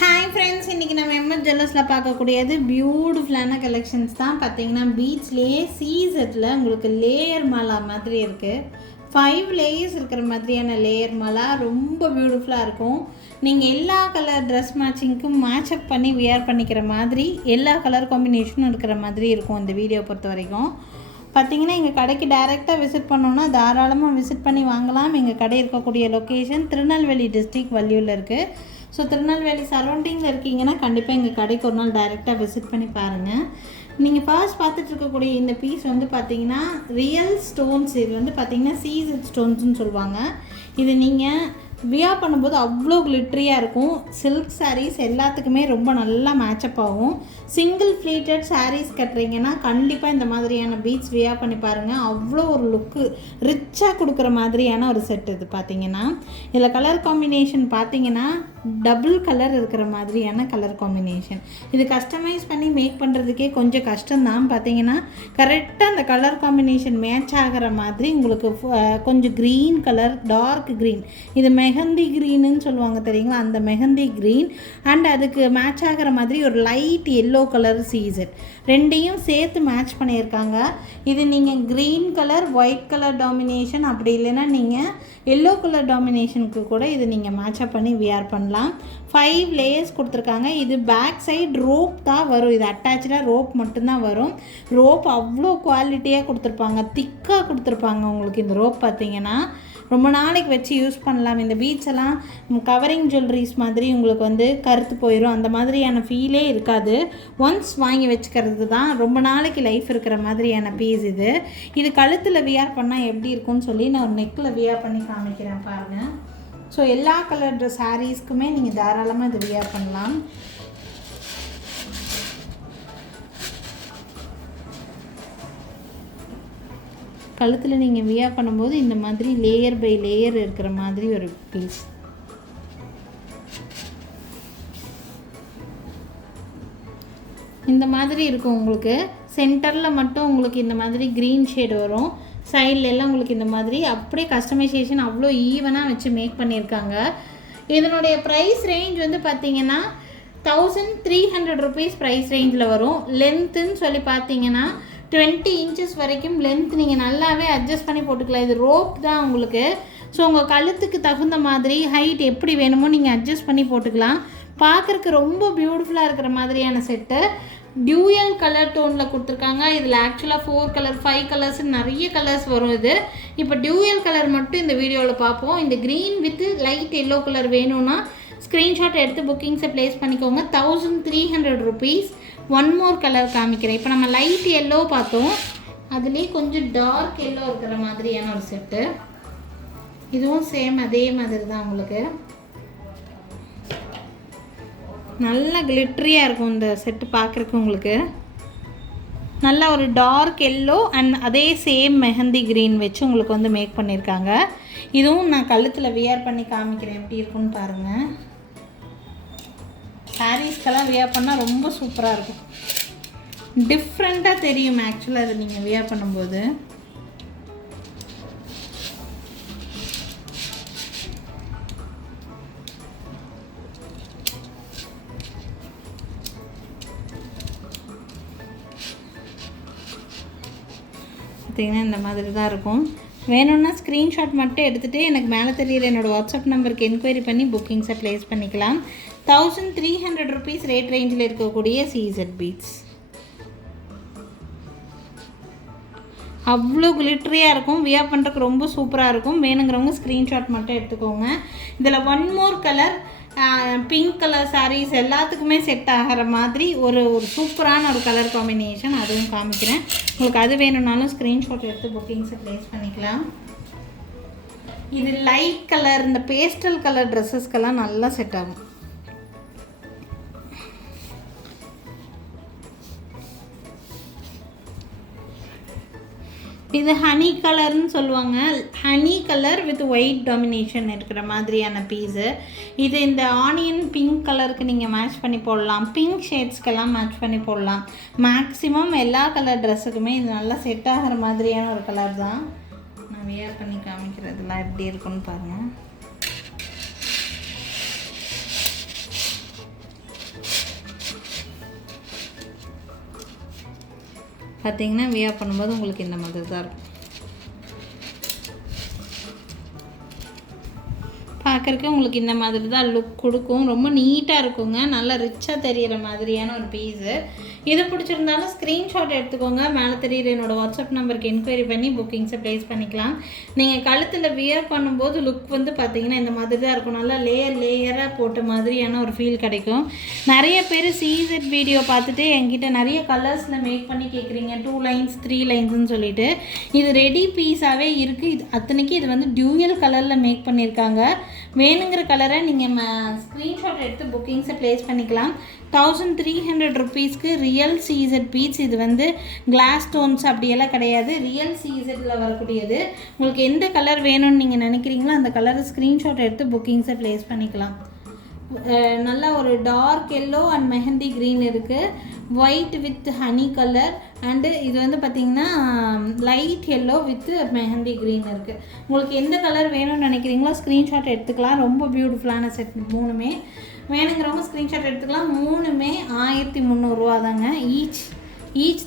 Hi friends, இன்றைக்கி நம்ம MS ஜுவல்லர்ஸில் பார்க்கக்கூடியது பியூட்டிஃபுல்லான கலெக்ஷன்ஸ் தான். பார்த்தீங்கன்னா பீச்லேயே சீசெட்டில் உங்களுக்கு லேயர் மாலா மாதிரி இருக்குது. 5 லேயர்ஸ் இருக்கிற மாதிரியான லேயர் மாலா ரொம்ப பியூட்டிஃபுல்லாக இருக்கும். நீங்கள் எல்லா கலர் ட்ரெஸ் மேட்சிங்க்கும் மேட்சப் பண்ணி வியர் பண்ணிக்கிற மாதிரி எல்லா கலர் காம்பினேஷனும் இருக்கிற மாதிரி இருக்கும் இந்த வீடியோ பொறுத்த வரைக்கும். பார்த்திங்கன்னா எங்கள் கடைக்கு டைரெக்டாக விசிட் பண்ணோன்னா தாராளமாக விசிட் பண்ணி வாங்கலாம். எங்கள் கடை இருக்கக்கூடிய லொக்கேஷன் திருநெல்வேலி டிஸ்ட்ரிக்ட் வள்ளியூரில் இருக்குது. ஸோ திருநெல்வேலி சரௌண்டிங்கில் இருக்கீங்கன்னா கண்டிப்பாக எங்கள் கடைக்கு ஒரு நாள் டைரெக்டாக விசிட் பண்ணி பாருங்கள். நீங்கள் ஃபர்ஸ்ட் பார்த்துட்டு இருக்கக்கூடிய இந்த பீஸ் வந்து பார்த்திங்கன்னா ரியல் ஸ்டோன்ஸ். இது வந்து பார்த்திங்கன்னா சீசெட் ஸ்டோன்ஸ்னு சொல்லுவாங்க. இது நீங்கள் வியர் பண்ணும்போது அவ்வளோ கிளிட்ரியாக இருக்கும். சில்க் சாரீஸ் எல்லாத்துக்குமே ரொம்ப நல்லா மேட்சப் ஆகும். சிங்கிள் ஃப்ளீட்டட் சாரீஸ் கட்டுறீங்கன்னா கண்டிப்பாக இந்த மாதிரியான பீட்ஸ் வியர் பண்ணி பாருங்கள். அவ்வளோ ஒரு லுக்கு ரிச்சாக கொடுக்குற மாதிரியான ஒரு செட் இது. பார்த்திங்கன்னா இதில் கலர் காம்பினேஷன் பார்த்திங்கன்னா டபுள் கலர் இருக்கிற மாதிரியான கலர் காம்பினேஷன். இது கஸ்டமைஸ் பண்ணி மேக் பண்ணுறதுக்கே கொஞ்சம் கஷ்டம்தான். பார்த்திங்கன்னா கரெக்டாக அந்த கலர் காம்பினேஷன் மேட்ச் ஆகிற மாதிரி உங்களுக்கு கொஞ்சம் க்ரீன் கலர், டார்க் க்ரீன், இது மெஹந்தி க்ரீனுன்னு சொல்லுவாங்க தெரியுங்களா, அந்த மெஹந்தி க்ரீன் அண்ட் அதுக்கு மேட்ச் ஆகிற மாதிரி ஒரு லைட் எல்லோ கலர் சீசெட் ரெண்டையும் சேர்த்து மேட்ச் பண்ணியிருக்காங்க. இது நீங்கள் green colour, white colour domination, அப்படி இல்லைன்னா நீங்கள் எல்லோ கலர் டாமினேஷனுக்கு கூட இது நீங்கள் மேட்சப் பண்ணி வியர் பண்ணலாம். 5 லேயர்ஸ் கொடுத்துருக்காங்க. இது பேக் சைடு ரோப் தான் வரும். இது அட்டாச்சாக ரோப் மட்டும்தான் வரும். ரோப் அவ்வளோ குவாலிட்டியாக கொடுத்துருப்பாங்க, திக்காக கொடுத்துருப்பாங்க. உங்களுக்கு இந்த ரோப் பார்த்திங்கன்னா ரொம்ப நாளைக்கு வச்சு யூஸ் பண்ணலாம். இந்த பீட்ஸ் எல்லாம் கவரிங் ஜுவல்லரிஸ் மாதிரி உங்களுக்கு வந்து கருத்து போயிடும், அந்த மாதிரியான ஃபீலே இருக்காது. ஒன்ஸ் வாங்கி வச்சுக்கிறது தான் ரொம்ப நாளைக்கு லைஃப் இருக்கிற மாதிரியான பீஸ் இது. இது கழுத்தில் வியர் பண்ணால் எப்படி இருக்கும்னு சொல்லி நான் ஒரு நெக்கில் வியர் பண்ணி காமிக்கிறேன் பாருங்கள். ஸோ எல்லா கலர் சாரீஸ்க்குமே நீங்கள் தாராளமாக இது வியர் பண்ணலாம். கழுத்தில் நீங்கள் வியர் பண்ணும்போது இந்த மாதிரி லேயர் பை லேயர் இருக்கிற மாதிரி ஒரு பீஸ். இந்த மாதிரி இருக்கும். உங்களுக்கு சென்டரில் மட்டும் உங்களுக்கு இந்த மாதிரி க்ரீன் ஷேட் வரும். சைடில் எல்லாம் உங்களுக்கு இந்த மாதிரி அப்படியே கஸ்டமைசேஷன் அவ்வளோ ஈவனாக வச்சு மேக் பண்ணியிருக்காங்க. இதனுடைய ப்ரைஸ் ரேஞ்ச் வந்து பார்த்திங்கன்னா 1300 ருபீஸ் ப்ரைஸ் ரேஞ்சில் வரும். லென்த்துன்னு சொல்லி பார்த்தீங்கன்னா 20 இன்ச்சஸ் வரைக்கும் லென்த் நீங்கள் நல்லாவே அட்ஜஸ்ட் பண்ணி போட்டுக்கலாம். இது ரோப் தான் உங்களுக்கு. ஸோ உங்கள் கழுத்துக்கு தகுந்த மாதிரி ஹைட் எப்படி வேணுமோ நீங்கள் அட்ஜஸ்ட் பண்ணி போட்டுக்கலாம். பார்க்குறக்கு ரொம்ப பியூட்டிஃபுல்லாக இருக்கிற மாதிரியான செட்டு. டியூயல் கலர் டோனில் கொடுத்துருக்காங்க. இதில் ஆக்சுவலாக 4 கலர் 5 கலர்ஸ் நிறைய கலர்ஸ் வரும். இது இப்போ டியூயல் கலர் மட்டும் இந்த வீடியோவில் பார்ப்போம். இந்த green with light yellow colour வேணும்னா ஸ்க்ரீன்ஷாட் எடுத்து புக்கிங்ஸை ப்ளேஸ் பண்ணிக்கோங்க. 1300 ருபீஸ். ஒன் மோர் கலர் காமிக்கிறேன். இப்போ நம்ம லைட் எல்லோ பார்த்தோம், அதுலேயே கொஞ்சம் டார்க் எல்லோ இருக்கிற மாதிரியான ஒரு செட்டு. இதுவும் சேம் அதே மாதிரி தான். உங்களுக்கு நல்லா கிளிட்ரியாக இருக்கும் இந்த செட்டு பார்க்குறக்கு. உங்களுக்கு நல்லா ஒரு டார்க் எல்லோ அண்ட் அதே சேம் மெஹந்தி க்ரீன் வச்சு உங்களுக்கு வந்து மேக் பண்ணியிருக்காங்க. இதுவும் நான் கழுத்தில் வியர் பண்ணி காமிக்கிறேன் எப்படி இருக்குன்னு பாருங்கள். சாரீஸ்க்கெல்லாம் வியர் பண்ணால் ரொம்ப சூப்பராக இருக்கும். டிஃப்ரெண்ட்டாக தெரியும் ஆக்சுவலாக அது நீங்கள் வியர் பண்ணும்போது. பார்த்திங்கன்னா இந்த மாதிரி தான் இருக்கும். வேணும்னா ஸ்க்ரீன்ஷாட் மட்டும் எடுத்துகிட்டு எனக்கு மேலே தெரியிற என்னோடய வாட்ஸ்அப் நம்பருக்கு என்கொயரி பண்ணி புக்கிங்ஸை ப்ளேஸ் பண்ணிக்கலாம். 1300 ருபீஸ் ரேட் ரேஞ்சில் இருக்கக்கூடிய சீசெட் பீட்ஸ் அவ்வளோ கிளிட்ரியாக இருக்கும். வியர் பண்ணுறதுக்கு ரொம்ப சூப்பராக இருக்கும். வேணுங்கிறவங்க ஸ்க்ரீன்ஷாட் மட்டும் எடுத்துக்கோங்க. இதில் one more colour pink colour saris எல்லாத்துக்குமே செட் ஆகிற மாதிரி ஒரு சூப்பரான ஒரு கலர் காம்பினேஷன், அதுவும் காமிக்கிறேன். உங்களுக்கு அது வேணும்னாலும் ஸ்க்ரீன்ஷாட் எடுத்து புக்கிங்ஸை ப்ளேஸ் பண்ணிக்கலாம். இது லைட் கலர், இந்த பேஸ்டல் கலர் ட்ரெஸ்ஸஸ்க்கெல்லாம் நல்லா செட் ஆகும். இது ஹனி கலர்னு சொல்லுவாங்க. Honey colour with white domination இருக்கிற மாதிரியான பீஸு. இது இந்த ஆனியன் பிங்க் கலருக்கு நீங்கள் மேட்ச் பண்ணி போடலாம். பிங்க் ஷேட்ஸ்க்கெல்லாம் மேட்ச் பண்ணி போடலாம். மேக்ஸிமம் எல்லா கலர் ட்ரெஸ்ஸுக்குமே இது நல்லா செட் ஆகிற மாதிரியான ஒரு கலர் தான். நான் வியர் பண்ணி காமிக்கிறதுலாம் எப்படி இருக்குன்னு பாருங்கள். பார்த்தீங்கன்னா வியர் பண்ணும்போது உங்களுக்கு இந்த மாதிரி தான் இருக்கும். பார்க்குறக்கு உங்களுக்கு இந்த மாதிரி தான் லுக் கொடுக்கும். ரொம்ப நீட்டாக இருக்குங்க. நல்லா ரிச்சாக தெரிகிற மாதிரியான ஒரு பீஸு. இது பிடிச்சிருந்தாலும் ஸ்க்ரீன்ஷாட் எடுத்துக்கோங்க. மேலே தெரியுற என்னோடய வாட்ஸ்அப் நம்பருக்கு என்கொயரி பண்ணி புக்கிங்ஸை ப்ளேஸ் பண்ணிக்கலாம். நீங்கள் கழுத்தில் வியர் பண்ணும்போது லுக் வந்து பார்த்திங்கன்னா இந்த மாதிரி தான் இருக்கும். நல்லா லேயராக போட்ட மாதிரியான ஒரு ஃபீல் கிடைக்கும். நிறைய பேர் சீசட் வீடியோ பார்த்துட்டு என்கிட்ட நிறைய கலர்ஸில் மேக் பண்ணி கேட்குறீங்க. 2 லைன்ஸ் 3 லைன்ஸ்னு சொல்லிட்டு. இது ரெடி பீஸாகவே இருக்குது. இது அத்தனைக்கு இது வந்து டியூயல் கலரில் மேக் பண்ணியிருக்காங்க. வேணுங்கிற கலரை நீங்கள் ஸ்க்ரீன்ஷாட் எடுத்து புக்கிங்ஸை ப்ளேஸ் பண்ணிக்கலாம். 1300 ருபீஸ்க்கு ரியல் சீசட் பீட்ஸ். இது வந்து கிளாஸ் ஸ்டோன்ஸ் அப்படியெல்லாம் கிடையாது, ரியல் சீசட்டில் வரக்கூடியது. உங்களுக்கு எந்த கலர் வேணும்னு நீங்கள் நினைக்கிறீங்களோ அந்த கலரை ஸ்க்ரீன்ஷாட் எடுத்து புக்கிங்ஸை ப்ளேஸ் பண்ணிக்கலாம். நல்லா ஒரு dark yellow and mehndi green இருக்குது. White with honey colour and இது வந்து பார்த்திங்கன்னா light yellow with mehndi green இருக்குது. உங்களுக்கு எந்த கலர் வேணும்னு நினைக்கிறீங்களோ ஸ்க்ரீன்ஷாட் எடுத்துக்கலாம். ரொம்ப பியூட்டிஃபுல்லான செட். 3மே வேணுங்கிறவங்க ஸ்க்ரீன்ஷாட் எடுத்துக்கலாம். 3மே 1300 தாங்க. ஈச்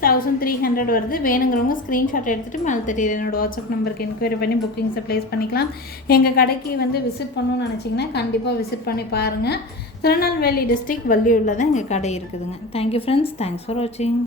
1300 வருது. வேணுங்கிறவங்க ஸ்க்ரீன்ஷாட் எடுத்துகிட்டு மேலே தெரியுது என்னோடய வாட்ஸ்அப் நம்பருக்கு என்கொயரி பண்ணி புக்கிங்ஸை ப்ளேஸ் பண்ணிக்கலாம். எங்கள் கடைக்கு வந்து விசிட் பண்ணணும்னு நினச்சிங்கன்னா கண்டிப்பாக விசிட் பண்ணி பாருங்கள். திருநெல்வேலி டிஸ்ட்ரிக்ட் வள்ளியூரில் தான் எங்கள் கடை இருக்குதுங்க. Thank you friends. தேங்க்ஸ் ஃபார் வாட்சிங்.